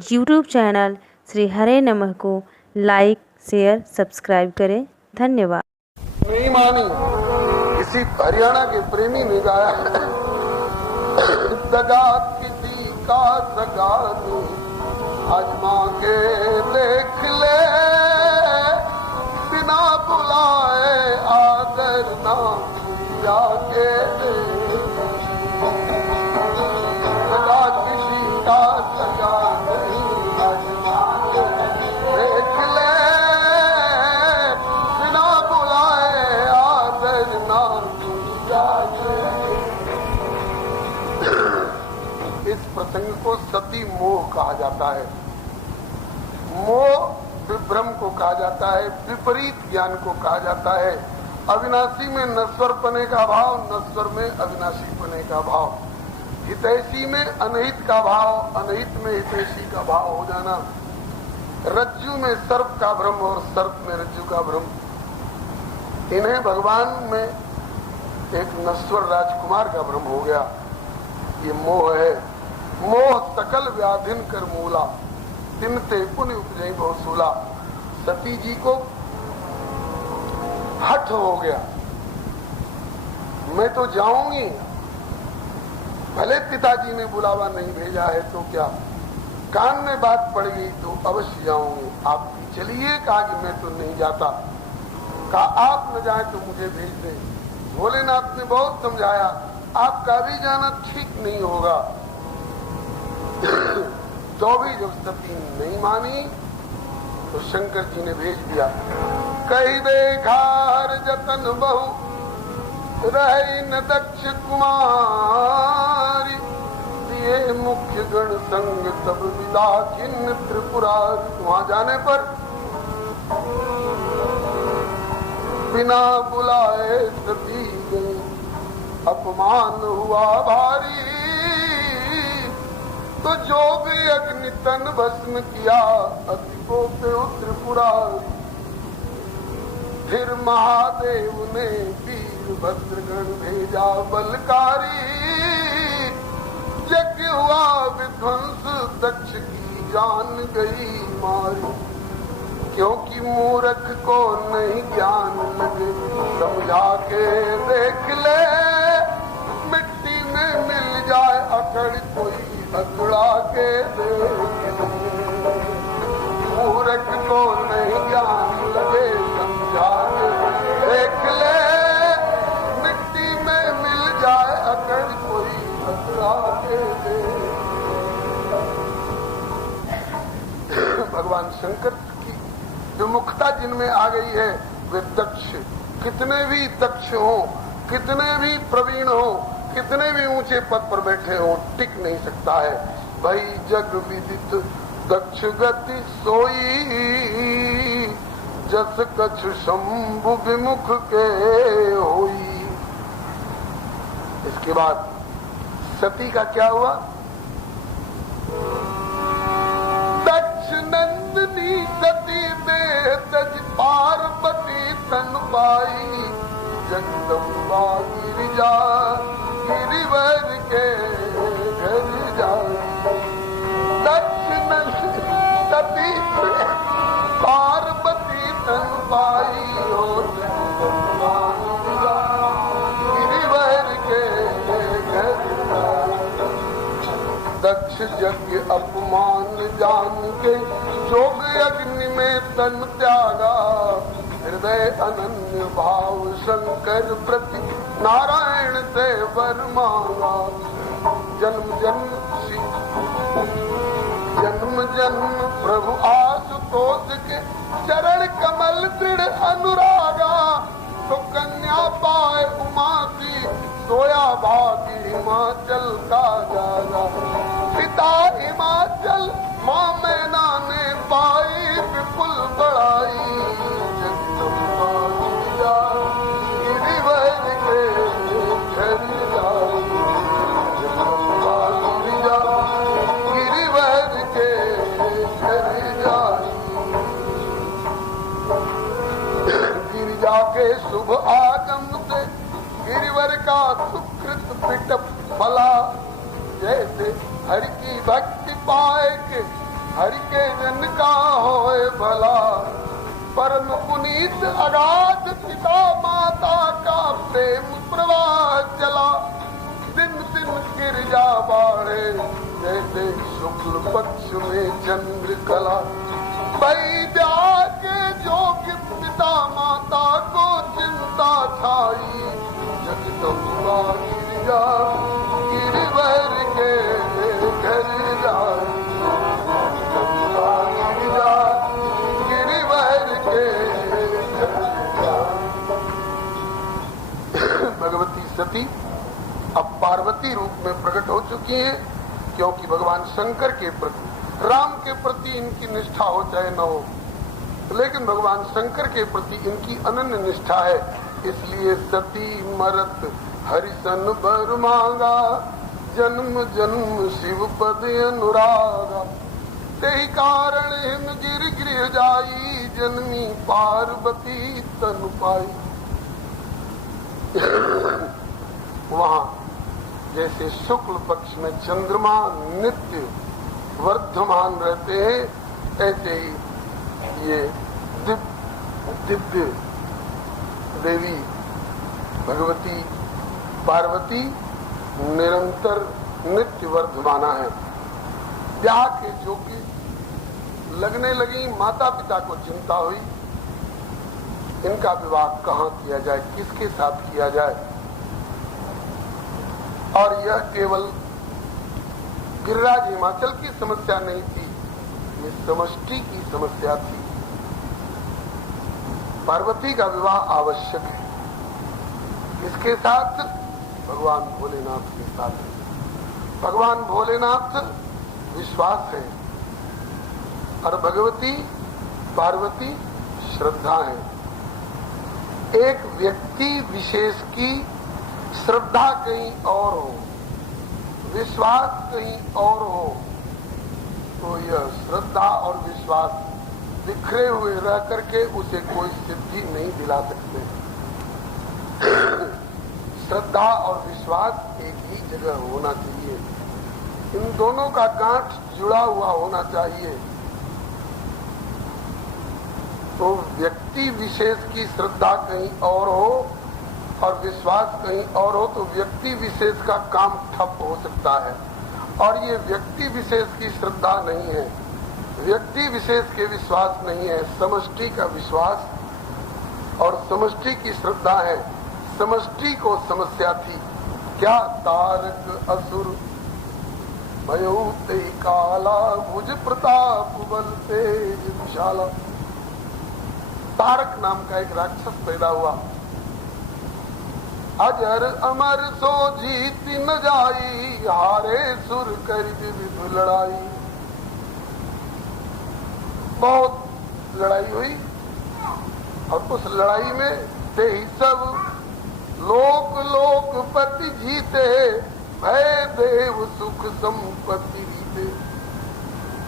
YouTube channel Shri हरे नमः को like, share, subscribe करें। धन्यवाद। नहीं मानी, किसी हरियाणा के प्रेमी ने गाया दगा किसी का दगा नहीं, आजमा के देख ले, बिना बुलाए आदर ना जाके दगा किसी का दगा नहीं, आजमा के देख ले, बिना बुलाए आदर ना जाके। इस प्रसंग को सती मोह कहा जाता है। मोह विभ्रम को कहा जाता है, विपरीत ज्ञान को कहा जाता है। अविनाशी में नश्वर पने का भाव, नश्वर में अविनाशी पने का भाव, हितैषी में अनहित का भाव, अनहित में हितैषी का भाव हो जाना, रज्जु में सर्प का भ्रम और सर्प में रज्जु का भ्रम। इन्हें भगवान में एक नश्वर राजकुमार का भ्रम हो गया। ये मोह है। मोह सकल व्याधिन कर मूला, तिनते पुण्य उपजई बहुसूला। सती जी को हठ हो गया, मैं तो जाऊंगी, भले पिताजी ने बुलावा नहीं भेजा है तो क्या, कान में बात पड़ गई तो अवश्य जाऊंगी। आप चलिए, कहा कि मैं तो नहीं जाता। कहा आप न जाए तो मुझे भेज दे। भोलेनाथ ने बहुत समझाया, आपका भी जाना ठीक नहीं होगा। तो भी जब सती नहीं मानी तो शंकर जी ने भेज दिया। कही बेखार जतन बहु रही न दक्ष कुमारी, दिए मुख्य गण संग तब विदा खिन्न त्रिपुरारी। वहां जाने पर बिना बुलाए सती गई, अपमान हुआ भारी। तो जो भी अग्नि तन भस्म किया, अति को पे त्रिपुरारी। फिर महादेव ने वीर भद्रगण भेजा बलकारी, यज्ञ हुआ विध्वंस, दक्ष की जान गई मारी। क्योंकि मूर्ख को नहीं ज्ञान लगे, समझा के देख ले, मिट्टी में मिल जाए अकड़ कोई अकड़ा के देख ले। मूर्ख को नहीं ज्ञान लगे, समझा के देख ले, मिट्टी में मिल जाए अकड़ कोई अकड़ा के देख। भगवान शंकर की विमुखता जिनमें आ गई है, वे दक्ष, कितने भी दक्ष हो, कितने भी प्रवीण हो, कितने भी ऊंचे पद पर बैठे हो, टिक नहीं सकता है। भाई जग विदित दक्ष गति सोई, जस कछ शंभु विमुख के होई। इसके बाद सती का क्या हुआ? दक्ष नंदनी सती देह तज पार्वती तन पाई, जगदम्बा गिरिजा गिरिवर के घर जाई। दक्ष नंदनी सती पार्वती तन पाई, हो जगदम्बा गिरिवर के घर जाई। दक्ष यज्ञ अपमान जान के, जोग अग्नि में तन त्यागा, हृदय अनन्य भाव शंकर प्रति नारायण से वर मांगा। जन्म जन्म प्रभु आशुतोष के चरण कमल दृढ़ अनुरागा। तो कन्या पाए उमा की, सोया भागी हिमाचल का जागा। पिता हिमाचल माँ मैना ने पाई, विपुल बढ़ाई। जगदम्बा गिरिवर के घर जाई, जगदम्बा गिरिवर के घर जाई। गिरिजा के शुभ आगम से गिरिवर का सुकृत पिट फला। जैसे हरि की भक्ति पाए के हरि के जन का होए भला, परम पुनीत अगाध पिता माता का प्रेम प्रवाह चला। दिन दिन गिरजा बाढ़े जैसे शुक्ल पक्ष में चंद्र कला। वैद्या के जोग पिता माता को चिंता छाई, जगदम्बा गिरिजा गिरिवर के घर जाई। जगदम्बा गिरिजा गिरिवर के भगवती सती अब पार्वती रूप में प्रकट हो चुकी हैं, क्योंकि भगवान शंकर के प्रति, राम के प्रति इनकी निष्ठा हो चाहे न हो, लेकिन भगवान शंकर के प्रति इनकी अनन्य निष्ठा है। इसलिए सती मरत हरिसन बर मांगा, जन्म जन्म शिव पद अनुरागा। तेहि कारण हिम गिर गृह जाई, जन्मी पार्वती तनु पाई। वहां जैसे शुक्ल पक्ष में चंद्रमा नित्य वर्धमान रहते हैं, ऐसे ही ये दिव्य देवी भगवती पार्वती निरंतर नित्य वर्धमाना है। ब्याह के जोगी लगने लगी, माता पिता को चिंता हुई, इनका विवाह कहाँ किया जाए, किसके साथ किया जाए। और यह केवल गिरिराज हिमाचल की समस्या नहीं थी, ये समष्टि की समस्या थी। पार्वती का विवाह आवश्यक है, इसके साथ भगवान भोलेनाथ के साथ। भगवान भोलेनाथ विश्वास है और भगवती पार्वती श्रद्धा है। एक व्यक्ति विशेष की श्रद्धा कहीं और हो, विश्वास कहीं और हो, तो यह श्रद्धा और विश्वास बिखरे हुए रह करके उसे कोई सिद्धि नहीं दिला सकते। श्रद्धा और विश्वास एक ही जगह होना चाहिए, इन दोनों का गांठ जुड़ा हुआ होना चाहिए। तो व्यक्ति विशेष की श्रद्धा कहीं और हो और विश्वास कहीं और हो, तो व्यक्ति विशेष का काम ठप हो सकता है। और ये व्यक्ति विशेष की श्रद्धा नहीं है, व्यक्ति विशेष के विश्वास नहीं है, समष्टि का विश्वास और समष्टि की श्रद्धा है। समष्टि को समस्या थी, क्या तारक असुर भयो ते काला, भुज प्रताप बल तेज विशाला। तारक नाम का एक राक्षस पैदा हुआ, अजर अमर सो जीती न जाई, हारे सुर कर विविध लड़ाई। बहुत लड़ाई हुई और उस लड़ाई में ते ही सब लोक लोकपति जीते, भय देव सुख संपत्ति जीते।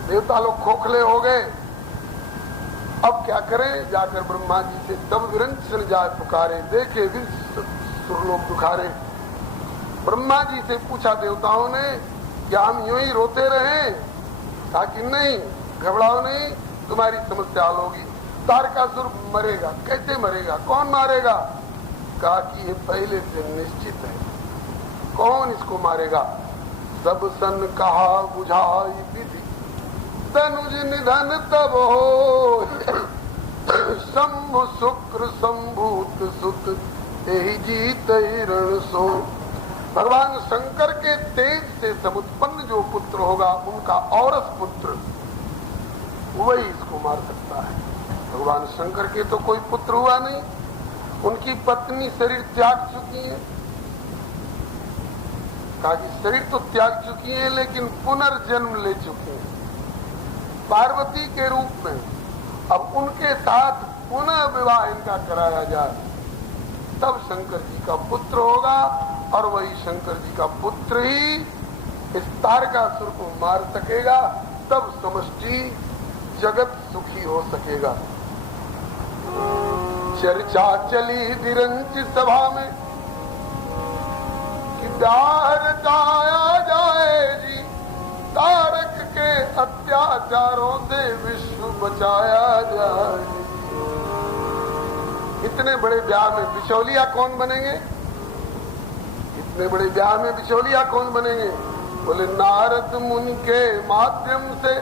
देवता लोग खोखले हो गए, अब क्या करें, जाकर ब्रह्मा जी से तब विरंचन जाए पुकारे, देखे भी सुरलोक दुखारे। ब्रह्मा जी से पूछा देवताओं ने, क्या हम यूं ही रोते रहें? कहा कि नहीं, घबराओ नहीं, तुम्हारी समस्या हल होगी। तारकासुर मरेगा, कैसे मरेगा, कौन मारेगा? कहा कि ये पहले से निश्चित है, कौन इसको मारेगा? सब सन कहा बुझाई विधि, तनुज निधन तब हो, शंभु शुक्र संभूत सुत, यही जीत रण सो। भगवान शंकर के तेज से समुत्पन्न जो पुत्र होगा, उनका औरस पुत्र, वही इसको मार सकता है। भगवान शंकर के तो कोई पुत्र हुआ नहीं, उनकी पत्नी शरीर त्याग चुकी है। कहा कि शरीर तो त्याग चुकी है, लेकिन पुनर्जन्म ले चुकी है पार्वती के रूप में। अब उनके साथ पुनः विवाह इनका कराया जाए, तब शंकर जी का पुत्र होगा, और वही शंकर जी का पुत्र ही इस तारकासुर को मार सकेगा, तब समष्टि जगत सुखी हो सकेगा। चर्चा चली विरंच सभा में कि ब्याह रचाया जाए जी, तारक के अत्याचारों से विश्व बचाया जाए। इतने बड़े ब्याह में बिचौलिया कौन बनेंगे? इतने बड़े ब्याह में बिचौलिया कौन बनेंगे? बोले नारद मुनि के माध्यम से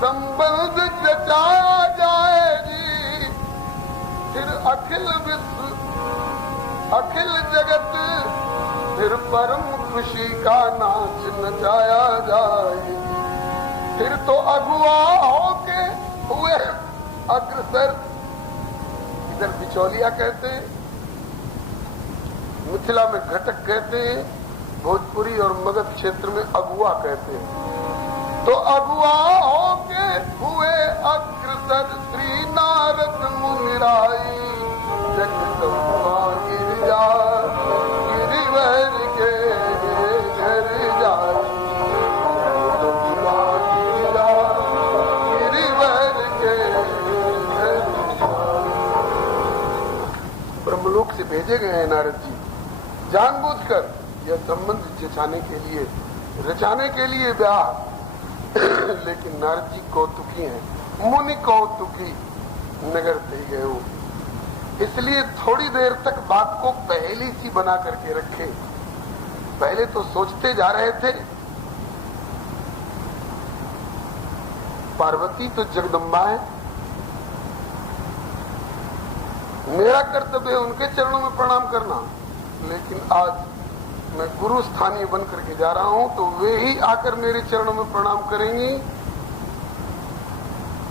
संबंध जचाया जाएगी, फिर अखिल विश्व अखिल जगत फिर परम खुशी का नाच नचाया जाए। फिर तो अगुआ होके हुए अग्रसर, इधर बिचौलिया कहते हैं, मिथिला में घटक कहते हैं, भोजपुरी और मगध क्षेत्र में अगुआ कहते हैं। तो अगुआ होके हुए अग्रसर श्री नारद मुनिराई, जगदम्बा गिरिजा गिरिवर के घर जाए। जगदम्बा गिरिजा गिरिवर के घर जाए। ब्रह्मलोक से भेजे गए हैं नारद जी, जानबूझकर यह संबंध जचाने के लिए, रचाने के लिए ब्याह। लेकिन नारद जी कौतुकी हैं, मुनि कौतुकी, नगर दे गए हो। इसलिए थोड़ी देर तक बात को पहेली सी बना करके रखे। पहले तो सोचते जा रहे थे पार्वती तो जगदम्बा है, मेरा कर्तव्य है उनके चरणों में प्रणाम करना, लेकिन आज मैं गुरु स्थानीय बन करके जा रहा हूं तो वे ही आकर मेरे चरणों में प्रणाम करेंगी।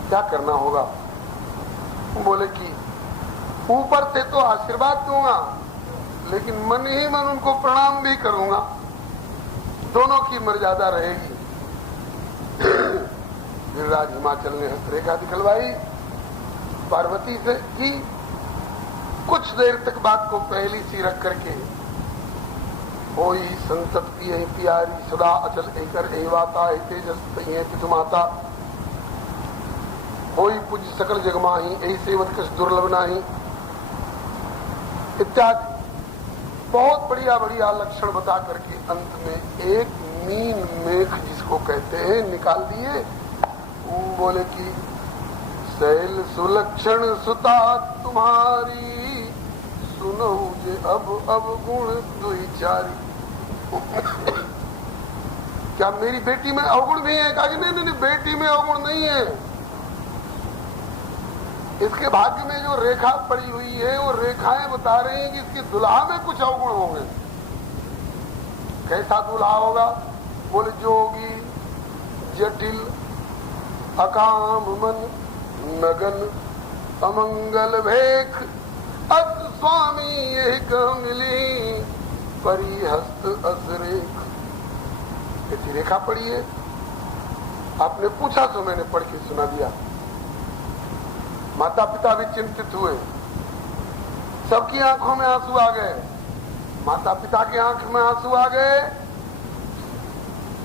क्या करना होगा? बोले कि ऊपर से तो आशीर्वाद दूंगा, लेकिन मन ही मन उनको प्रणाम भी करूंगा, दोनों की मर्यादा रहेगी। गिरिराज हिमाचल ने हस्तरेखा दिखलवाई पार्वती से की। कुछ देर तक बात को पहली सी रख करके, होई संतत पिए प्यारी सदा अचल एकर एवाता है तेजस तइए पितुमाता, होई पूज सकल जगमाही ऐ सेवत कछ दुर्लभ नाही, इत्यादि बहुत बढ़िया बढ़िया लक्षण बता करके अंत में एक मीन मेघ जिसको कहते हैं निकाल दिए। बोले कि शैल सुलक्षण सुता तुम्हारी, सुनो जे अब गुण दुई चारी। क्या मेरी बेटी में अवगुण भी है? कहा कि नहीं, बेटी में अवगुण नहीं है। इसके भाग्य में जो रेखा पड़ी हुई है वो रेखाएं बता रही हैं कि इसके दुल्हा में कुछ अवगुण होंगे। कैसा दुल्हा होगा? बोले जोगी जटिल अकाम मन नगन अमंगल भेख, अस स्वामी एक मिली परिहस्त असरेख। ऐसी रेखा पड़ी है। आपने पूछा तो मैंने पढ़ के सुना दिया। माता पिता भी चिंतित हुए, सबकी आंखों में आंसू आ गए। माता पिता की आंख में आंसू आ गए,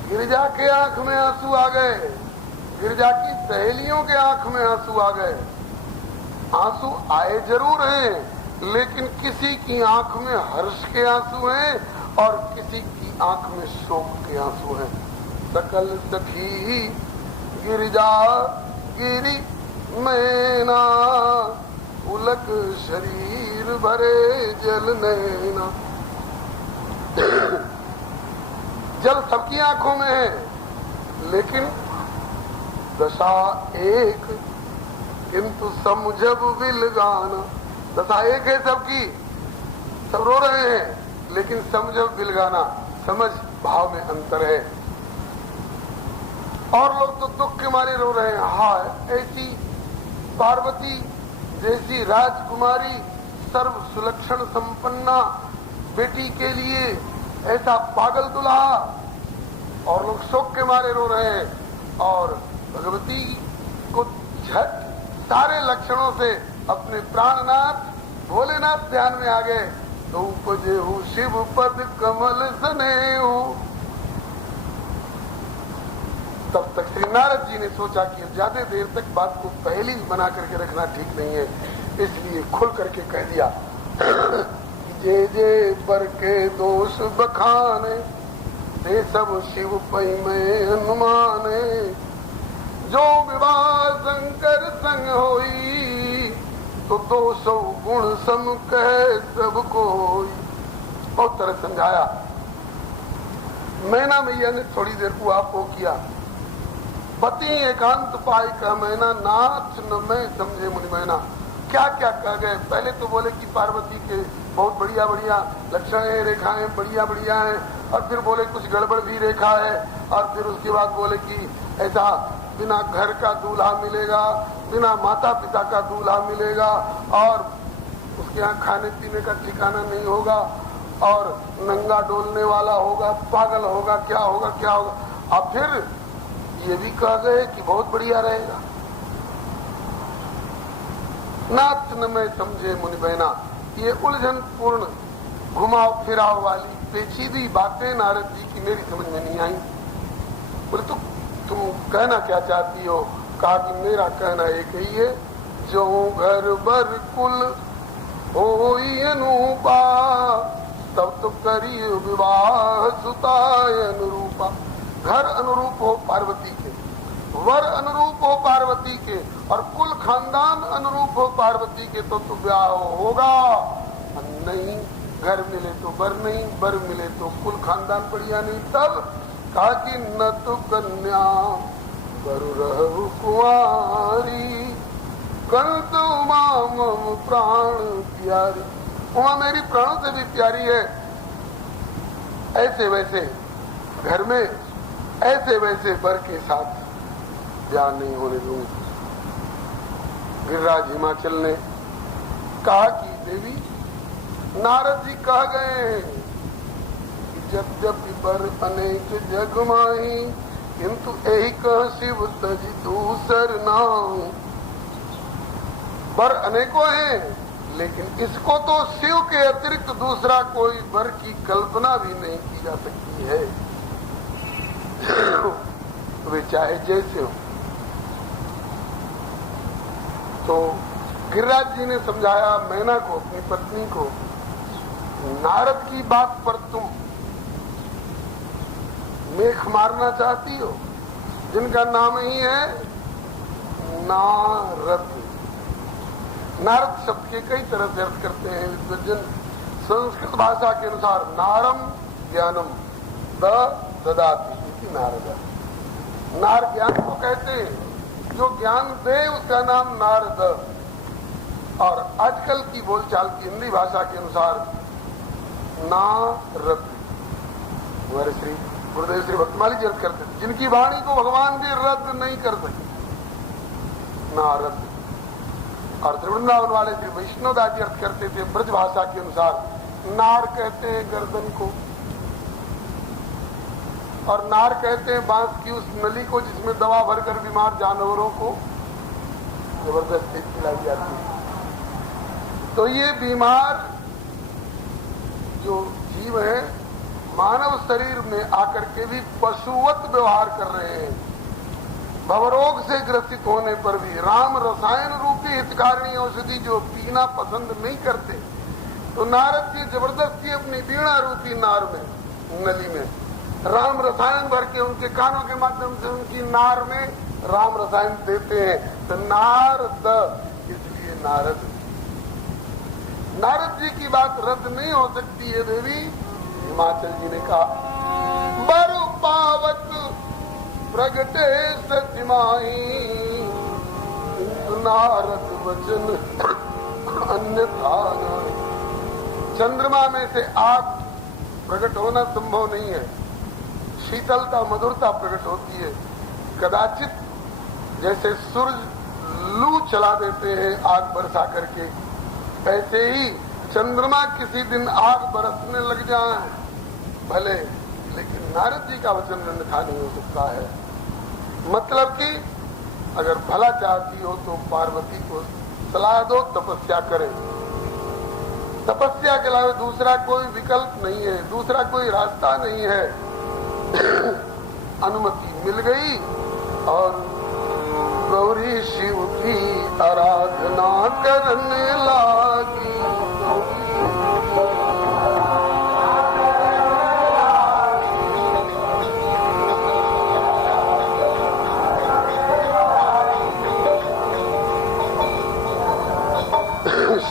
गिरिजा के आंख में आंसू आ गए, गिरिजा की सहेलियों के आंख में आंसू आ गए। आंसू आए जरूर हैं, लेकिन किसी की आंख में हर्ष के आंसू हैं और किसी की आंख में शोक के आंसू हैं। सकल सखी गिरिजा गिरी मैना, उलक शरीर भरे जल नैना। जल सबकी आंखों में है, लेकिन दशा एक किंतु समझब बिलगाना। दशा एक है सबकी, सब रो रहे हैं, लेकिन समझब बिलगाना, समझ भाव में अंतर है। और लोग तो दुख के मारे रो रहे हैं। हाँ, ऐसी पार्वती जैसी राजकुमारी सर्व सुलक्षण संपन्ना बेटी के लिए ऐसा पागल दुल्हा, और लोग शोक के मारे रो रहे हैं। और भगवती को झट सारे लक्षणों से अपने प्राणनाथ भोलेनाथ ध्यान में आ गए। तो उपजे हूँ शिव पद कमल स्नेहु। तब तक श्री नारद जी ने सोचा कि ज्यादा देर तक बात को पहली बना करके रखना ठीक नहीं है, इसलिए खुल करके कह दिया जे जे पर के दोष बखाने, ते सब शिव पई में हनुमाने। जो विवाह शंकर संग होई, तो 200 गुण सम कहे सब कोई। बहुत तरह समझाया। मैना मैया ने थोड़ी देर को आपको किया। पति एकांत पाई का मैना, नाथ न मैं समझे मुनि मैना। क्या क्या कह गए। पहले तो बोले कि पार्वती के बहुत बढ़िया बढ़िया लक्षण है, रेखाएं बढ़िया बढ़िया हैं, और फिर बोले कुछ गड़बड़ भी रेखा है, और फिर उसके बाद बोले कि ऐसा बिना घर का दूल्हा मिलेगा, बिना माता पिता का दूल्हा मिलेगा, और उसके यहाँ खाने पीने का ठिकाना नहीं होगा, और नंगा डोलने वाला होगा, पागल होगा, क्या होगा क्या होगा। अब फिर ये भी कह गए कि बहुत बढ़िया रहेगा। नाथ न मैं समझे मुनि बहना। ये उलझन पूर्ण घुमाव फिराव वाली पेचीदी बातें नारद जी की मेरी समझ में नहीं आई। बोले तो तुम कहना क्या चाहती हो। कहा कि मेरा कहना एक ही है, जो घर बर कुल होई अनुपा, तब तो करी विवाह सुताय अनुरूपा। घर अनुरूप हो पार्वती के, वर अनुरूप हो पार्वती के, और कुल खानदान अनुरूप हो पार्वती के, तो ब्याह होगा। नहीं, घर मिले तो वर नहीं, वर मिले तो कुल खानदान बढ़िया नहीं। तब कहा कि न तो कन्या वर रहु कुंवारी, कल तो मम प्राण प्यारी। उमा मेरी प्राणों से भी प्यारी है। ऐसे वैसे घर में ऐसे वैसे वर के साथ ब्याह नहीं होने दूंगी। गिरिराज हिमाचल ने कहा कि देवी, नारद जी कह गए कि यद्यपि वर अनेक जग माही, किंतु यही कह शिव तज दूसर नाम। वर अनेकों हैं, लेकिन इसको तो शिव के अतिरिक्त दूसरा कोई वर की कल्पना भी नहीं की जा सकती है। वे चाहे जैसे हो। तो गिरिराज जी ने समझाया मैना को, अपनी पत्नी को, नारद की बात पर तुम मेख मारना चाहती हो, जिनका नाम ही है नारद। नारद शब्द के कई तरह से अर्थ करते हैं विद्वजन। संस्कृत भाषा के अनुसार नारम ज्ञानम ददाति नारद। नार ज्ञान को कहते हैं, जो ज्ञान दे उसका नाम नारद। और आजकल की बोलचाल की हिंदी भाषा के अनुसार नारद। हमारे श्री गुरुदेव श्री भक्तमाली जी अर्थ करते थे, जिनकी वाणी को भगवान भी रद्द नहीं कर सके, नारद। और वृंदावन वाले श्री वैष्णवदास जी अर्थ करते थे ब्रज भाषा के अनुसार, नार कहते हैं गर्दन को, और नार कहते हैं बांस की उस नली को जिसमें दवा भरकर बीमार जानवरों को जबरदस्ती खिलाई जाती है। तो ये बीमार जो जीव है, मानव शरीर में आकर के भी पशुवत व्यवहार कर रहे हैं। भवरोग से ग्रसित होने पर भी राम रसायन रूपी हितकारिणी औषधि जो पीना पसंद नहीं करते, तो नारद जी जबरदस्ती अपनी वीणा रूपी नार में, नली में राम रसायन भर के उनके कानों के माध्यम से उनकी नार में राम रसायन देते हैं। तो नारद, इसलिए नारद। नारद जी की बात रद्द नहीं हो सकती है देवी। हिमाचल जी ने कहा, बर पावक प्रगटे सचिमाही, नारद वचन अन्यथा। चंद्रमा में से आग प्रकट होना संभव नहीं है, शीतलता मधुरता प्रकट होती है। कदाचित जैसे सूरज लू चला देते हैं आग बरसा करके, ऐसे ही चंद्रमा किसी दिन आग बरसने लग जाए भले, लेकिन नारद जी का वचन अन्यथा नहीं हो सकता है। मतलब कि अगर भला चाहती हो तो पार्वती को सलाह दो, तपस्या करें। तपस्या के अलावा दूसरा कोई विकल्प नहीं है, दूसरा कोई रास्ता नहीं है। अनुमति मिल गई और गौरी शिव की आराधना करने लगी।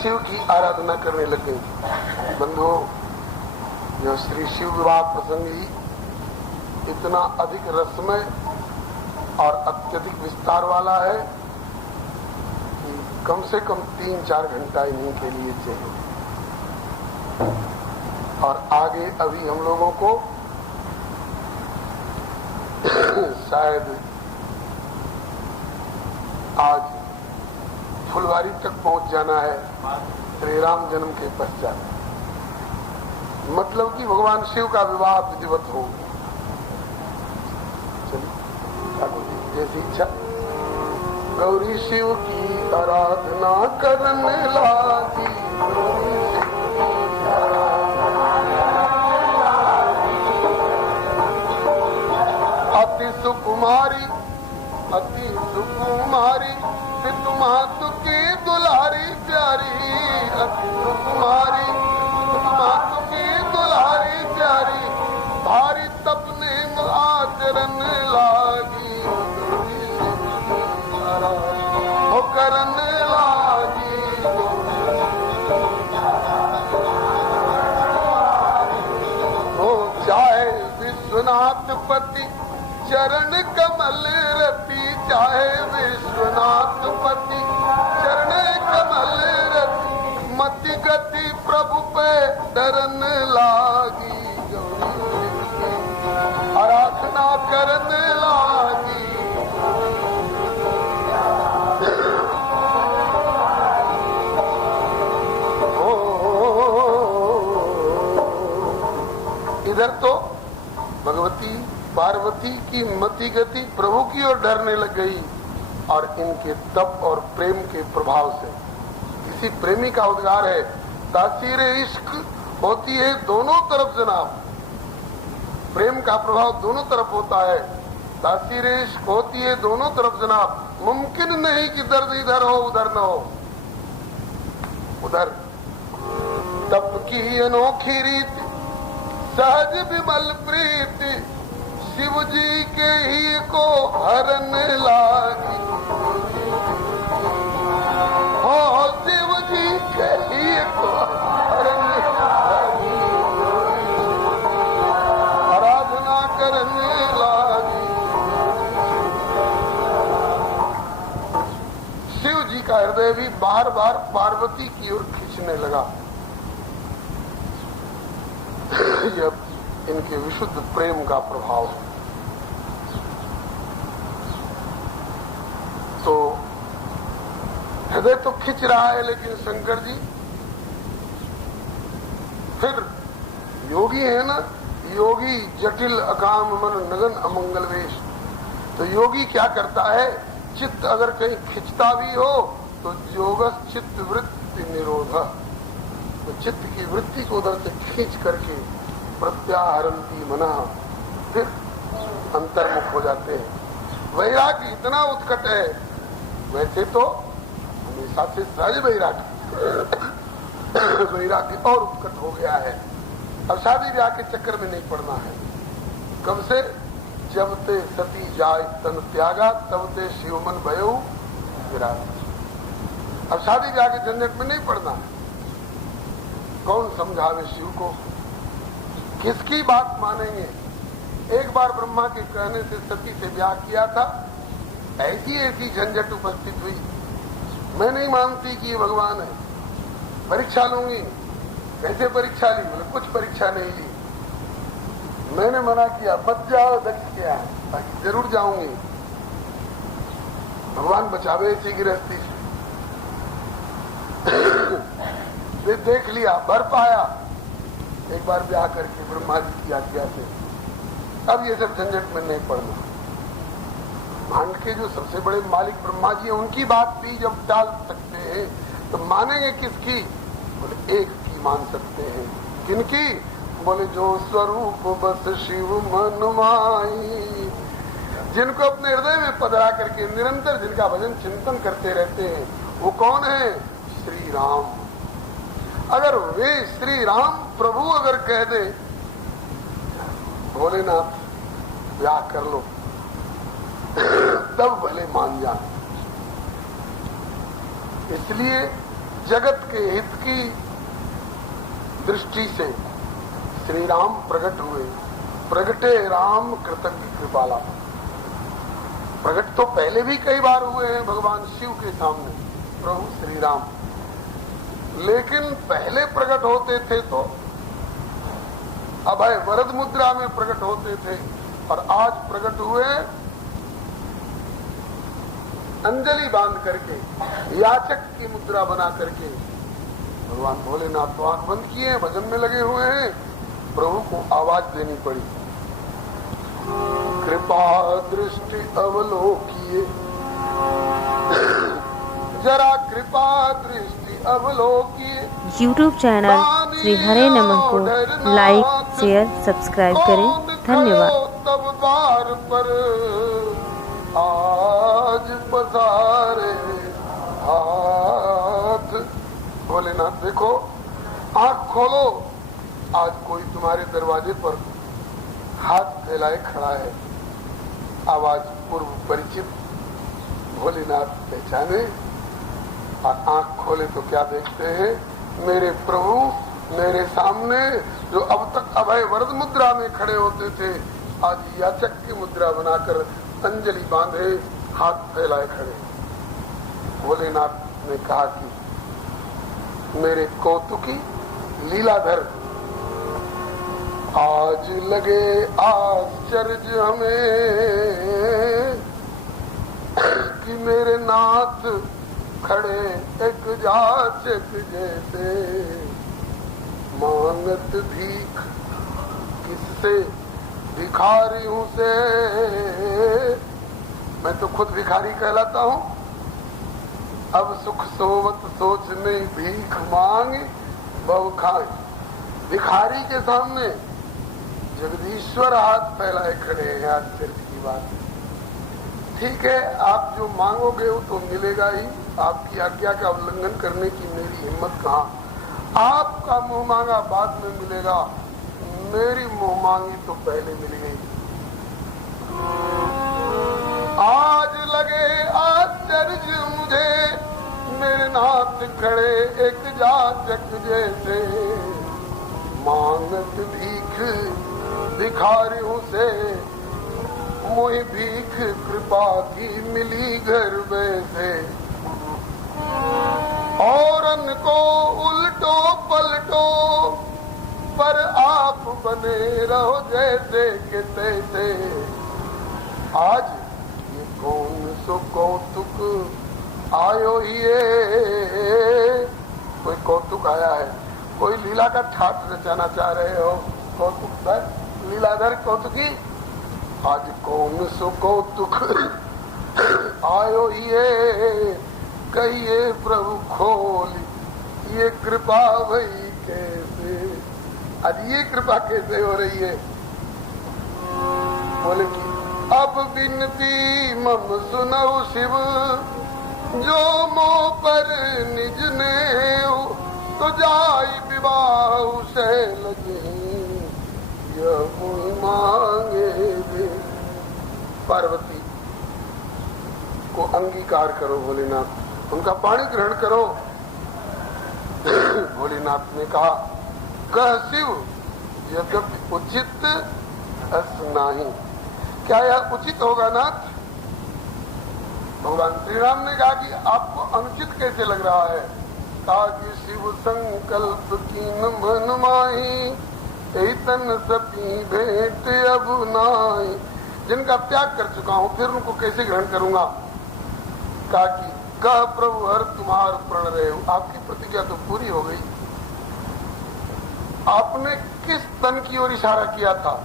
शिव की आराधना करने लग गई। बंधुओं, यह श्री शिव विवाह प्रसंग ही इतना अधिक रसमय और अत्यधिक विस्तार वाला है कि कम से कम 3-4 घंटा इन्हीं के लिए चाहिए। और आगे अभी हम लोगों को शायद आज फुलवारी तक पहुंच जाना है श्री राम जन्म के पश्चात। मतलब कि भगवान शिव का विवाह विधिवत हो। चलिए, जैसी इच्छा। गौरी शिव की आराधना करने लागी, अति सुकुमारी अति सुकुमारी पितु मातु की दुलारी प्यारी, अति सुकुमारी पितु मातु की दुलारी प्यारी, भारी तपने आचरण लागी, हो करन लागी। हो चाहे विश्वनाथ पति चरण कमल रति, चाहे विश्वनाथ पति चरण कमल रति, मति गति प्रभु पे डरन लागी, आराधना करन लागी। इधर तो भगवती पार्वती की मति गति प्रभु की ओर डरने लग गई, और इनके तप और प्रेम के प्रभाव से। किसी प्रेमी का उद्गार है, तासीर इश्क होती है दोनों तरफ जनाब। प्रेम का प्रभाव दोनों तरफ होता है, तासीर इश्क होती है दोनों तरफ जनाब। मुमकिन नहीं कि दर्द इधर हो उधर न हो। उधर तप की अनोखी रीति, सहज विमल प्रीति, शिव जी के ही को हरन लागी, हो शिव जी के ही को हरन लागी, आराधना करने लागी। शिव जी का हृदय भी बार बार पार्वती की ओर खींचने लगा। यह इनके विशुद्ध प्रेम का प्रभाव है। तो हृदय तो खिंच रहा है, लेकिन शंकर जी फिर योगी है ना, योगी जटिल अकाम मन नगन अमंगल वेश। तो योगी क्या करता है, चित्त अगर कहीं खिंचता भी हो तो योगस चित्त वृत्ति निरोध, तो चित्त की वृत्ति को उधर से खींच करके प्रत्याहरंती मना, फिर अंतर्मुख हो जाते हैं। वैराग्य इतना उत्कट है, वैसे तो हमेशा से सहज वैराग्य और उत्कट हो गया है। अब शादी ब्याह के चक्कर में नहीं पड़ना है। कब से, जब ते सती जाय तन त्यागा, तब ते शिव मन भयउ विराग। अब शादी ब्याह के झंझट में नहीं पड़ना है। कौन समझावे शिव को, किसकी बात मानेंगे। एक बार ब्रह्मा के कहने से सती से ब्याह किया था, ऐसी झंझट उपस्थित हुई। मैं नहीं मानती कि ये भगवान है, परीक्षा लूंगी। कैसे परीक्षा ली, बोले कुछ परीक्षा नहीं ली। मैंने मना किया, मत जाओ, दक्ष क्या है, बाकी जरूर जाऊंगी। भगवान बचावे इसी गृहस्थी से। देख लिया, भर पाया एक बार ब्याह करके ब्रह्मा जी की आज्ञा से। अब ये सब झंझट में नहीं पड़ना। भांड के जो सबसे बड़े मालिक ब्रह्मा जी हैं, उनकी बात भी जब टाल सकते हैं तो मानेंगे किसकी, बोले एक की मान सकते हैं। किनकी, बोले जो स्वरूप बस शिव मन माई, जिनको अपने हृदय में पधरा करके निरंतर जिनका भजन चिंतन करते रहते हैं, वो कौन है, श्री राम। अगर वे श्री राम प्रभु अगर कह दे, भोलेनाथ ब्याह कर लो, तब भले मान जाए। इसलिए जगत के हित की दृष्टि से श्री राम प्रकट हुए। प्रगटे राम कृतज्ञ कृपाला। प्रकट तो पहले भी कई बार हुए हैं भगवान शिव के सामने प्रभु श्री राम, लेकिन पहले प्रकट होते थे तो अभय वरद मुद्रा में प्रकट होते थे, और आज प्रकट हुए अंजलि बांध करके, याचक की मुद्रा बना करके। भगवान भोलेनाथ तो आंख बंद किए, भजन में लगे हुए हैं, प्रभु को आवाज देनी पड़ी। कृपा दृष्टि अवलोकिए, जरा कृपा दृष्टि अवलोकिए। YouTube चैनल श्री हरे नमः को लाइक, शेयर, सब्सक्राइब करें। धन्यवाद। तब द्वार पर आज पधारे हाथ। भोलेनाथ देखो, आंख खोलो, आज कोई तुम्हारे दरवाजे पर हाथ फैलाए खड़ा है। आवाज पूर्व परिचित, भोलेनाथ पहचाने, और आंख खोले तो क्या देखते हैं? मेरे प्रभु मेरे सामने, जो अब तक अभय वरद मुद्रा में खड़े होते थे, आज याचक की मुद्रा बनाकर अंजलि बांधे हाथ फैलाए खड़े। भोलेनाथ ने कहा कि मेरे कौतुकी लीलाधर, आज लगे आश्चर्य हमें कि मेरे नाथ खड़े एक जाचक जैसे। मांगत भीख किससे? भिखारियों से। मैं तो खुद भिखारी कहलाता हूँ। अब सुख सोवत सोच नहीं, भीख मांग बहु खाए। भिखारी के सामने जगदीश्वर हाथ फैलाए खड़े हैं। आश्चर्य की बात है। ठीक है, आप जो मांगोगे वो तो मिलेगा ही। आपकी आज्ञा का उल्लंघन करने की मेरी हिम्मत कहाँ। आपका मुंह मांगा बाद में मिलेगा, मेरी मुंह मांगी तो पहले मिल गई। आज लगे आश्चर्य मुझे, मेरे नाथ खड़े एक जाचक जैसे। मांगत भीख भिखारियों से, मोहि भीख कृपा की मिली घर वैसे। औरन को उल्टो पलटो, पर आप बने रहो जैसे के तैसे। आज ये कौन सो कौतुक आयो ये। कोई कौतुक आया है, कोई लीला का ठाट रचाना चाह रहे हो। कौतुक लीलाधर कौतुकी, आज कौन सो कौतुक आयो ये। कहिए प्रभु खोल ये कृपा भई कैसे। आज ये कृपा कैसे हो रही है? बोले कि अब बिनती मम सुनऊ शिव, जो मोह पर निज ने तो जाई विवाह से लगे। यह मांगे दे। पार्वती को अंगीकार करो भोलेनाथ, उनका पाणी ग्रहण करो। भोलेनाथ ने कहा, कह शिव यद्यपि उचित अस नाही। क्या यह उचित होगा नाथ? भगवान श्री राम ने कहा कि आपको अनुचित कैसे लग रहा है? कहा कि शिव संकल्प कीन मन माही, तन सती भेंट अब नाई। जिनका त्याग कर चुका हूँ, फिर उनको कैसे ग्रहण करूंगा? कहा कि कह प्रभु हर तुम्हार प्रण रहे हो। आपकी प्रतिज्ञा तो पूरी हो गई। आपने किस तन की ओर इशारा किया था?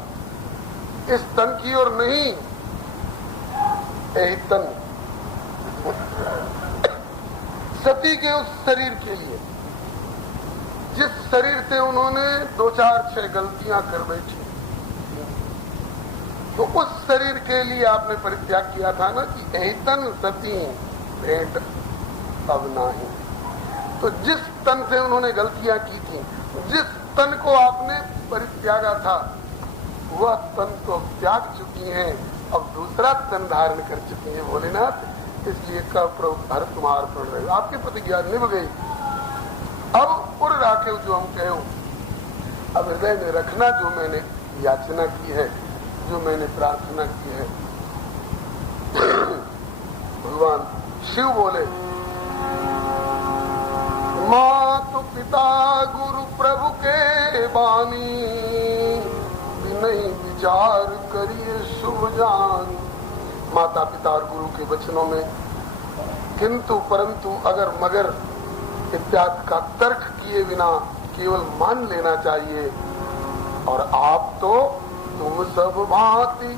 इस तन की ओर नहीं, यही तन सती के उस शरीर के लिए, जिस शरीर से उन्होंने 2-4-6 गलतियां कर बैठी, तो उस शरीर के लिए आपने परित्याग किया था ना कि यही तन सती भेंट अब नाही। तो जिस तन से उन्होंने गलतियां की थी, जिस तन को आपने परित्यागा था, वह तन तो त्याग चुकी हैं, अब दूसरा तन धारण कर चुकी हैं भोलेनाथ। इसलिए कह प्रभु हर तुम्हार प्रण रहे। आपकी प्रतिज्ञा निभ गई। अब उर राखे जो हम कहो, अब हृदय में रखना जो मैंने याचना की है, जो मैंने प्रार्थना की है। भगवान शिव बोले, मातु पिता गुरु प्रभु के बानी, नहीं विचार करिए शुभ जान। माता पिता और गुरु के वचनों में किंतु परंतु अगर मगर इत्यादि का तर्क किए बिना केवल मान लेना चाहिए। और आप तो तुम सब भांति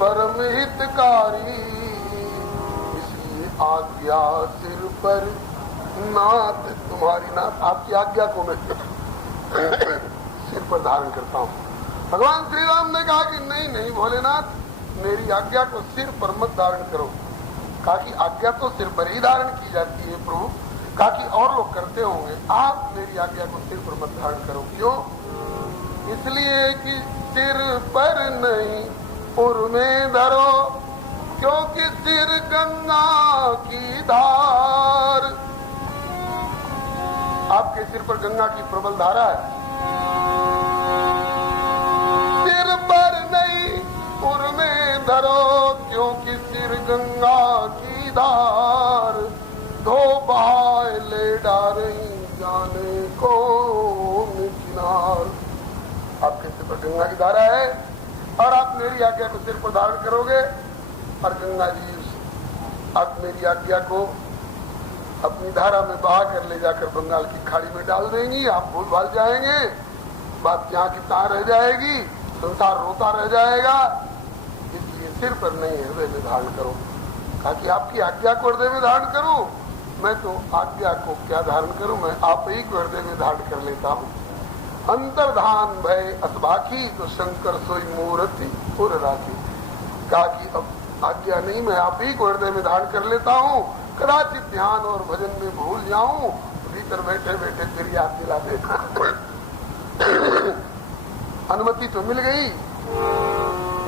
परम हितकारी, इसलिए आज्ञा सिर पर नाथ तुम्हारी। नाथ आपकी आज्ञा को मैं सिर पर धारण करता हूँ। भगवान श्री राम ने कहा कि नहीं नहीं भोलेनाथ, मेरी आज्ञा को सिर पर मत धारण करो। कहा कि आज्ञा तो सिर पर ही धारण की जाती है प्रभु। कहा कि और लोग करते होंगे, आप मेरी आज्ञा को सिर पर मत धारण करो। क्यों? इसलिए कि सिर पर नहीं उर में धरो, क्योंकि सिर गंगा की धार। आपके सिर पर गंगा की प्रबल धारा है। सिर पर नहीं उर में धरो, क्योंकि सिर गंगा की धार। धो बहाए ले डारें जाने को किनार। आपके सिर पर गंगा की धारा है और आप मेरी आज्ञा को सिर पर धारण करोगे और गंगा जी आप मेरी आज्ञा को अपनी धारा में बहा कर ले जाकर बंगाल की खाड़ी में डाल देंगी। आप भूल भाल जाएंगे, बात जहाँ की तहाँ रह जाएगी, संसार रोता रह जाएगा। इसलिए सिर पर नहीं हृदय में धारण करो। कहा कि आपकी आज्ञा को हृदय में धारण करूं, मैं तो आज्ञा को क्या धारण करूं, मैं आप ही को हृदय में धारण कर लेता हूँ। अंतर्धान भय असबाखी, तो शंकर सोई मूर्ति उर राखी। कहा कि अब आज्ञा नहीं, मैं आप ही को हृदय में धारण कर लेता हूँ। कदाचित ध्यान और भजन में भूल जाऊं, भीतर बैठे बैठे फिर याद दिला देता। अनुमति तो मिल गई।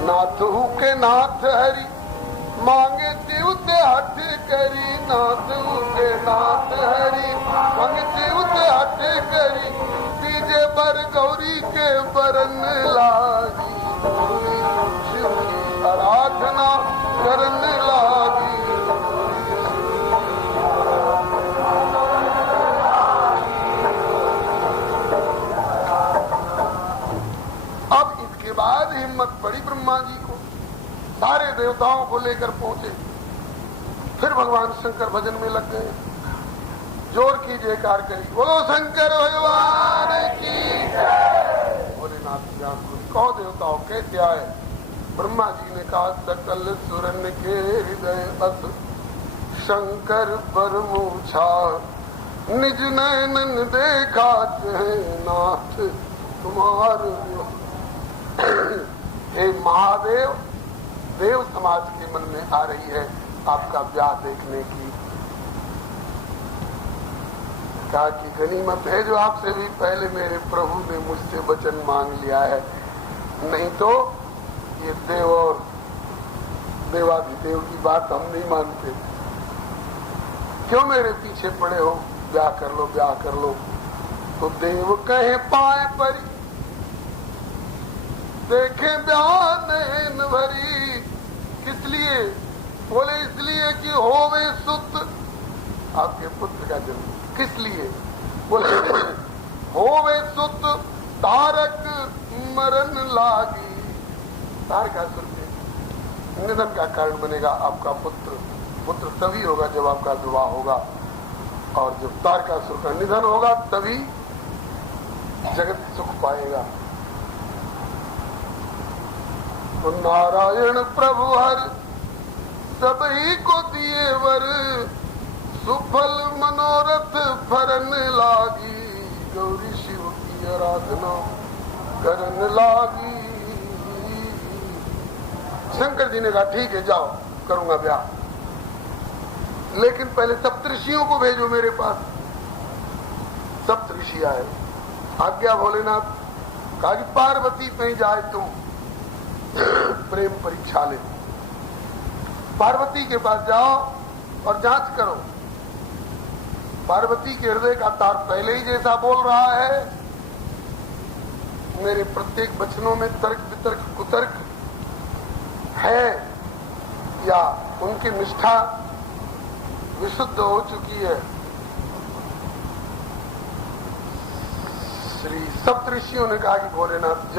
नाथ हु के नाथ हरि, मांगे शिव से हट करी। नाथ हु के नाथ हरि, मांगे शिव से हट करी। दीजे बर गौरी के बरन लागी, शिव की आराधना करन लागी। अब इसके बाद हिम्मत पड़ी ब्रह्मा जी को, सारे देवताओं को लेकर पहुंचे। फिर भगवान शंकर भजन में लग गए, जोर की जयकार करी, बोलो शंकर भगवान की जय। भोलेनाथ ज्ञान कहो देवताओं कैसे आए? ब्रह्मा जी ने कहा, सकल सुरन के हृदय अस शंकर पर मूछा। निज नयन देखा नाथ तुम्हारे। हे महादेव, देव समाज के मन में आ रही है आपका ब्याह देखने की। कहा कि गनीमत है जो आपसे भी पहले मेरे प्रभु ने मुझसे वचन मांग लिया है, नहीं तो ये देव और देवाधिदेव की बात हम नहीं मानते। क्यों मेरे पीछे पड़े हो? ब्याह कर लो, ब्याह कर लो। तो देव कहे पाए परी, देखे ब्याह नैन भरी। किस लिए? बोले इसलिए कि होवे सुत, आपके पुत्र का जन्म। किस लिए? बोले होवे सुत तारक मरण लागी। तारकासुर के निधन का कारण बनेगा आपका पुत्र। पुत्र तभी होगा जब आपका विवाह होगा, और जब तारकासुर का निधन होगा तभी जगत सुख पाएगा। तो नारायण प्रभु हर सबही को दिए वर, सुफल मनोरथ फरन लागी। गौरी शिव की आराधना करन लागी। शंकर जी ने कहा ठीक है, जाओ करूंगा ब्याह, लेकिन पहले सप्तऋषियों को भेजो मेरे पास। सप्तऋषि आए, आज्ञा भोलेनाथ। कहा कि पार्वती पे जाए तुम प्रेम परीक्षा ले, पार्वती के पास जाओ और जांच करो पार्वती के हृदय का तार पहले ही जैसा बोल रहा है। मेरे प्रत्येक वचनों में तर्क वितर्क कुतर्क है या उनकी निष्ठा विशुद्ध हो चुकी है। श्री सप्तऋषियों ने कहा कि भोलेनाथ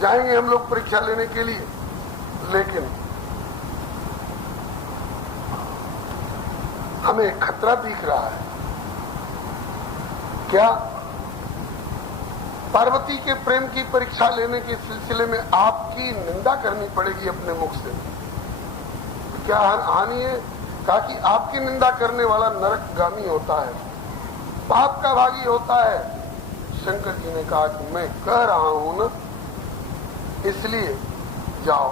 जाएंगे हम लोग परीक्षा लेने के लिए, लेकिन हमें खतरा दिख रहा है। क्या पार्वती के प्रेम की परीक्षा लेने के सिलसिले में आपकी निंदा करनी पड़ेगी अपने मुख से? क्या हानि है? कहा कि आपकी निंदा करने वाला नरकगामी होता है, पाप का भागी होता है। शंकर जी ने कहा कि मैं कह रहा हूं ना, इसलिए जाओ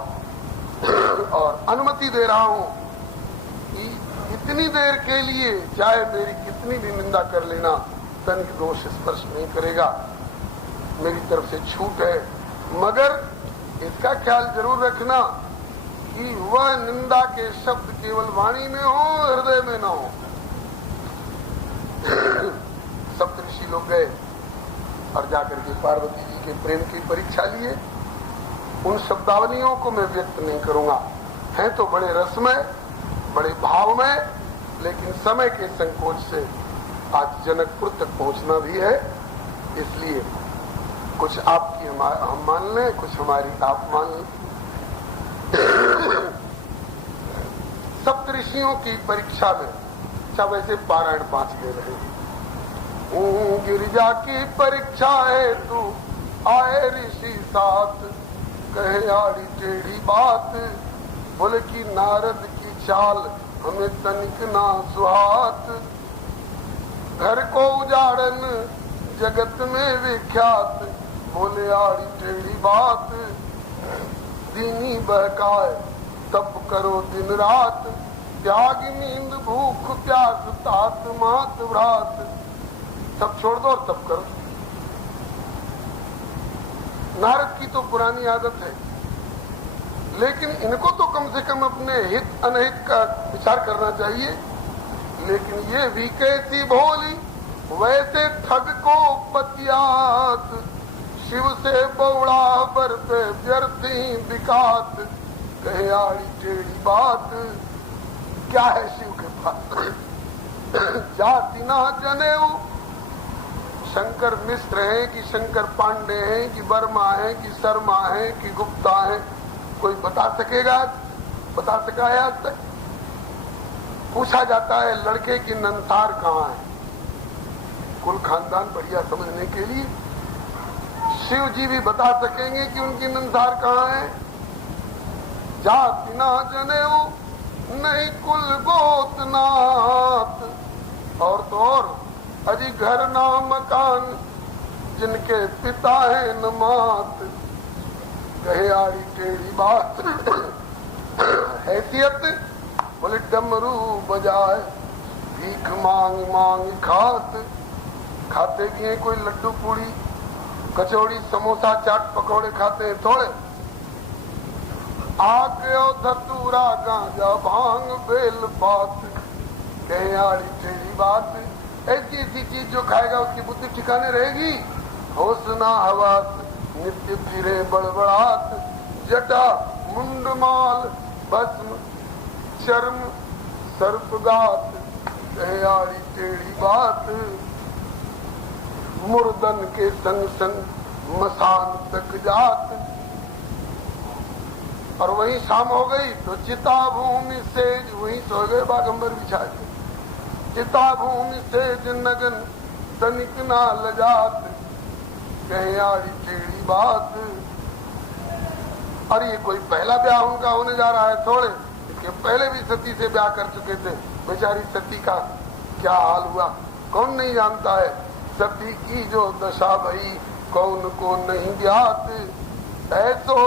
और अनुमति दे रहा हूं कि इतनी देर के लिए चाहे मेरी कितनी भी निंदा कर लेना, तनिक दोष स्पर्श नहीं करेगा, मेरी तरफ से छूट है। मगर इसका ख्याल जरूर रखना कि वह निंदा के शब्द केवल वाणी में हो, हृदय में न हो। सप्तऋषि लोग गए और जाकर के पार्वती जी के प्रेम की परीक्षा लिए। उन शब्दावलियों को मैं व्यक्त नहीं करूंगा, हैं तो बड़े रसमय, बड़े भावमय, लेकिन समय के संकोच से आज जनकपुर तक पहुंचना भी है। इसलिए कुछ आपकी हम मान लें, कुछ हमारी आप मान लें। सप्तऋषियों की परीक्षा में अच्छा वैसे पारायण 5 ले रहे हैं। गिरिजा की परीक्षा है तू आए ऋषि साथ, कहे आड़ी टेढ़ी बात, बोले कि नारद की चाल हमें तनिक ना सुहात। घर को उजाड़न जगत में विख्यात, बोले आड़ी टेढ़ी बात। दीनी बहकाए तप करो दिन रात, त्याग नींद भूख प्यास तात मात भ्रात। सब छोड़ दो और तप करो। नारद की तो पुरानी आदत है, लेकिन इनको तो कम से कम अपने हित अनहित का विचार करना चाहिए। लेकिन ये भी कैसी भोली वैसे ठग को पतियात, शिव से बौड़ा बरते व्यर्थी विकात, कहे आड़ी टेढ़ी बात। क्या है शिव के पास? जाति ना जनेऊ, शंकर मिश्र हैं कि शंकर पांडे हैं कि वर्मा हैं कि शर्मा हैं कि गुप्ता हैं, कोई बता सकेगा? बता सका है आज तक? पूछा जाता है लड़के की नंसार कहाँ है, कुल खानदान बढ़िया समझने के लिए। शिव जी भी बता सकेंगे कि उनकी नंसार कहाँ है? जाति ना जनेऊ नहीं कुल गोत नात, और तो और अजी घर ना मकान जिनके पिता है न मात, कहे आड़ी टेढ़ी बात। हैसियत बोले डमरू बजाए भीख मांग मांग खात, खाते भी हैं कोई लड्डू पूड़ी कचौड़ी समोसा चाट पकौड़े खाते हैं थोड़े। आके धतूरा गांजा भांग बेल बात, कहे आड़ी टेढ़ी बात। ऐसी ऐसी चीज जो खाएगा उसकी बुद्धि ठिकाने रहेगी। होश ना हवास नित्य फिरे बड़बड़ात, जटा मुंडमाल भस्म चर्म सर्पगात, कहे आड़ी टेढ़ी बात। मुर्दन के संग संग मसान तक जात, और वहीं शाम हो गई तो चिता भूमि से वहीं सो गए बागंबर बिछा के। चिता भूमि से नगन तनिक ना लजात, कहे आड़ी टेढ़ी बात। और ये कोई पहला ब्याह उनका होने जा रहा है थोड़े, इसके पहले भी सती से ब्याह कर चुके थे। बेचारी सती का क्या हाल हुआ कौन नहीं जानता है। सती की जो दशा भई कौन को नहीं ज्ञात, ऐसो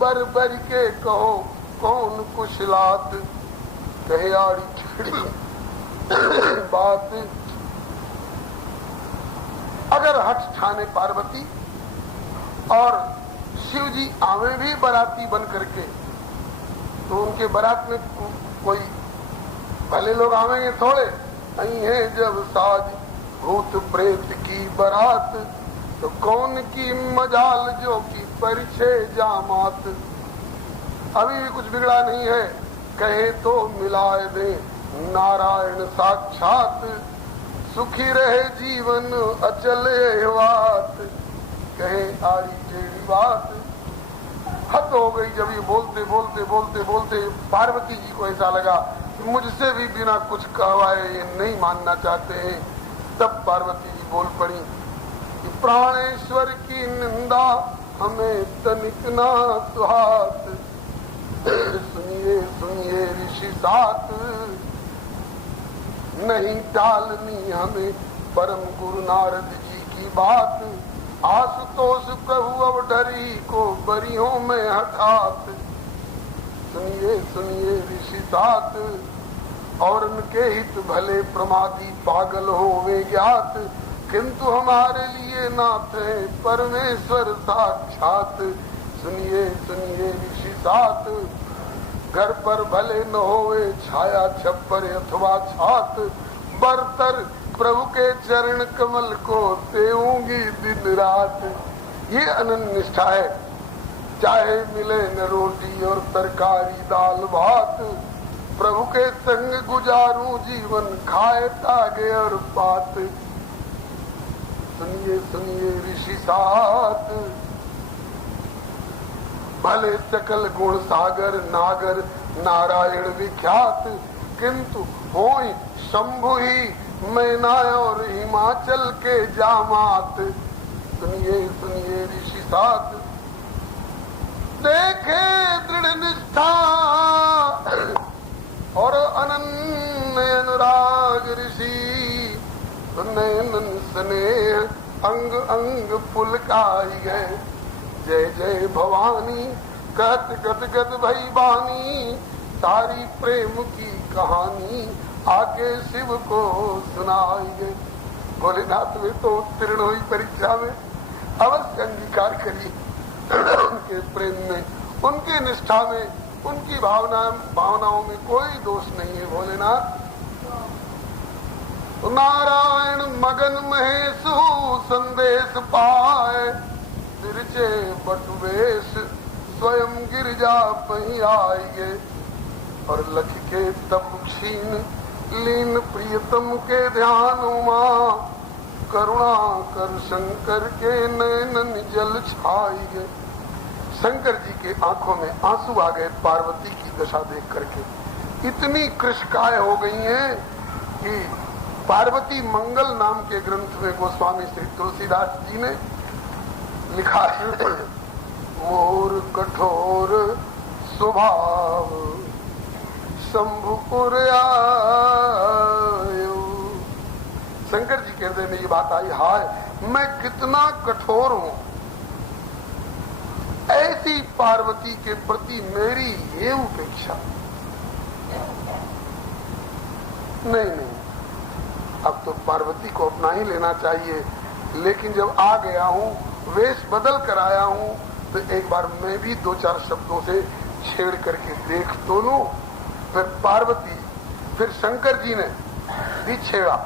बर बर के कहो कौन कुशलात, कहे आड़ी टेढ़ी बात। अगर हठ ठाने पार्वती और शिव जी आवे भी बराती बन करके, तो उनके बारात में कोई भले लोग आवेंगे थोड़े, है जब साज भूत प्रेत की बारात, तो कौन की मजाल जो की परिचय जामात। अभी भी कुछ बिगड़ा नहीं है, कहे तो मिलाए दे नारायण साक्षात, सुखी रहे जीवन अचल बात, कहे आड़ी टेढ़ी बात। हद हो गई। जब ये बोलते बोलते बोलते बोलते पार्वती जी को ऐसा लगा कि मुझसे भी बिना कुछ कहवाए ये नहीं मानना चाहते हैं, तब पार्वती जी बोल पड़ी कि प्राणेश्वर की निंदा हमें तनिक ना सुहात, सुनिए सुनिए ऋषि साथ, नहीं टालनी हमें परम गुरु नारद जी की बात, आशुतोष प्रभु अब डरी को बरियों में हठात, सुनिए सुनिए ऋषि साथ, और उनके हित भले प्रमादी पागल हो वे ज्ञात, किंतु हमारे लिए नाथ है परमेश्वर साक्षात, सुनिए सुनिए ऋषि साथ, घर पर भले न होवे छाया छप्पर अथवा छात, बरतर प्रभु के चरण कमल को सेऊंगी दिन रात। ये अनन्य निष्ठा है, चाहे मिले न रोटी और तरकारी दाल भात, प्रभु के संग गुजारूं जीवन खाए तागे और पात, सुनिए सुनिए ऋषि साथ, भले सकल गुण सागर नागर नारायण विख्यात, किंतु होई शंभु ही मैना और हिमाचल के जामात, सुनिए सुनिए ऋषि साथ, देखे दृढ़ निष्ठा और अनन्य अनुराग ऋषि, नयन स्नेह अंग अंग पुलकाई गए, जय जय भवानी कहत गद गद भई बानी, सारी प्रेम की कहानी आके शिव को सुनाई गई। भोलेनाथ में तो उत्तीर्ण हुई परीक्षा में, अवश्य अंगीकार करिए उनके प्रेम में, उनकी निष्ठा में, उनकी भावनाओं में कोई दोष नहीं है। भोलेनाथ नारायण मगन महेशु संदेश पाए, तिरछे बटुवेश स्वयं गिरजा पही आइए, और लख के तप क्षीण लीन प्रियतम के ध्यान मां, करुणा कर शंकर के नयन जल छाइए। शंकर जी के आंखों में आंसू आ गए पार्वती की दशा देख करके। इतनी कृशकाय हो गई हैं कि पार्वती मंगल नाम के ग्रंथ में गोस्वामी श्री तुलसीदास जी ने लिखा है, मोर कठोर स्वभाव शंभुपुर आयो। शंकर जी के हृदय में ये बात आई, हाय मैं कितना कठोर हूं, ऐसी पार्वती के प्रति मेरी ये उपेक्षा। नहीं, अब तो पार्वती को अपना ही लेना चाहिए, लेकिन जब आ गया हूं, वेश बदल कर आया हूं, तो एक बार मैं भी दो चार शब्दों से छेड़ करके देख तो लूं। फिर पार्वती, फिर शंकर जी ने भी छेड़ा।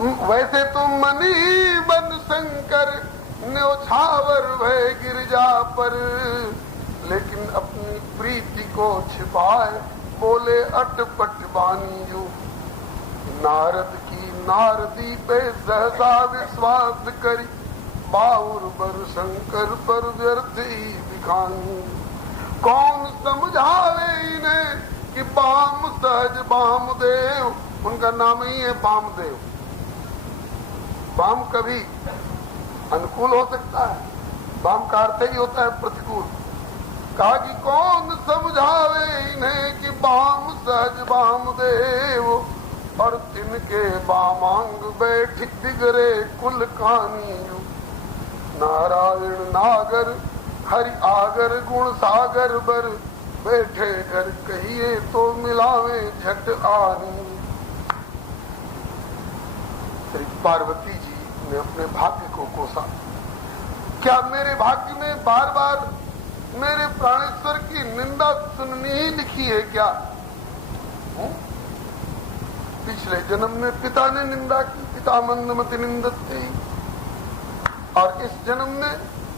वैसे तो मनी बन शंकर न्योछावर भय गिरजा पर, लेकिन अपनी प्रीति को छिपाए बोले अटपट बानी जो। नारद की नारदी पे सहसा विश्वास करी, बाउर बर शंकर पर व्यर्थ ही दिखानी। कौन समझावे इन्हें कि बाम सहज बामदेव, उनका नाम ही है बामदेव। बाम कभी अनुकूल हो सकता है, बाम का अर्थ ही होता है प्रतिकूल। कहा कि कौन समझावे इन्हें कि बाम सहज बामदेव, और तिनके बामांग बैठ दिगरे कुल कानी। नारायण नागर हरि आगर गुण सागर बर, बैठे घर कहिए तो मिलावे झट आनी। श्री पार्वती जी ने अपने भाग्य को कोसा। क्या मेरे भाग्य में बार बार मेरे प्राणेश्वर की निंदा सुननी ही लिखी है क्या? पिछले जन्म में पिता ने निंदा की, पिता मंदमति निंदते, और इस जन्म में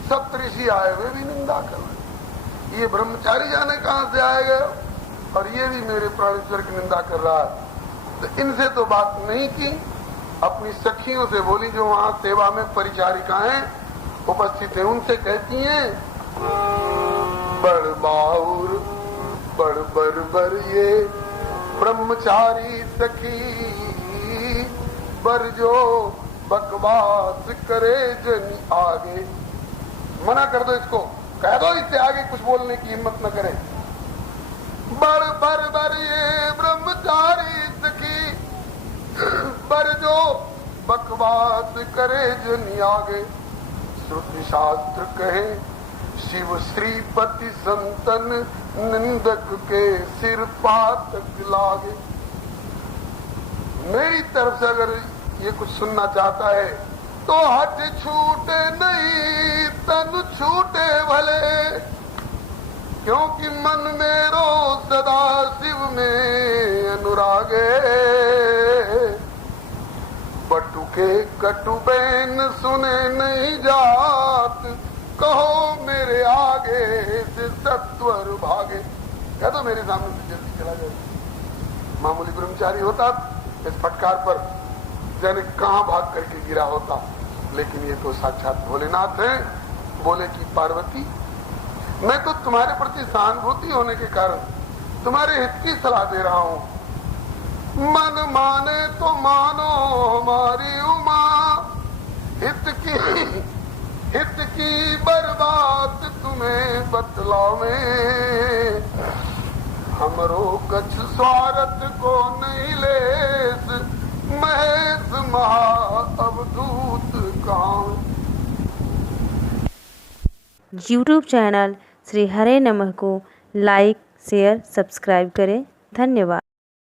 सप्तऋषि आए वे भी निंदा कर रहे। ये ब्रह्मचारी जाने कहां से आएगा, और ये भी मेरे प्राणेश्वर की निंदा कर रहा है। तो इनसे तो बात नहीं की, अपनी सखियों से बोली जो वहां सेवा में परिचारिकाएं उपस्थित है, उनसे कहती हैं, बड़ बाउर बड़ बरबर ये ब्रह्मचारी सखी, बर जो बकवास करे जन आगे। मना कर दो इसको, कह दो इससे आगे कुछ बोलने की हिम्मत न करे। बड़ बरबर ये ब्रह्मचारी सखी, बर जो बकवास करे जन आगे। श्रुति शास्त्र कहे शिव श्रीपति संतन, निंदक के सिर पातक लागे। मेरी तरफ से अगर ये कुछ सुनना चाहता है तो हट छूटे नहीं तन छूटे भले, क्योंकि मन मेरो सदा शिव में अनुरागे। बटुके कटुबैन सुने नहीं जात, कहो मेरे आगे से सत्वर भागे। कह दो मेरे सामने से जल्दी चला जाए। मामूली ब्रह्मचारी होता इस फटकार पर जाने कहां भाग करके गिरा होता, लेकिन ये तो साक्षात भोलेनाथ है। बोले कि पार्वती, मैं तो तुम्हारे प्रति सहानुभूति होने के कारण तुम्हारे हित की सलाह दे रहा हूं। मन माने तो मानो हमारी उमा, हित की बर्बाद तुम्हें बतलावे। हमरो कछ स्वार्थ को नहीं लेस, महेश महा अवधूत काम। YouTube चैनल श्री हरे नमः को लाइक, शेयर, सब्सक्राइब करें। धन्यवाद।